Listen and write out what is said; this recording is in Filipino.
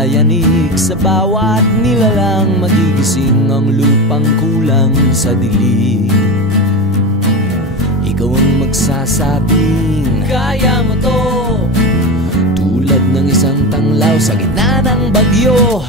yayanig sa bawat nilalang, magigising ang lupang kulang sa dilig. Ikaw ang magsasabing kaya mo to, tulad ng isang tanglaw sa gitna ng bagyo.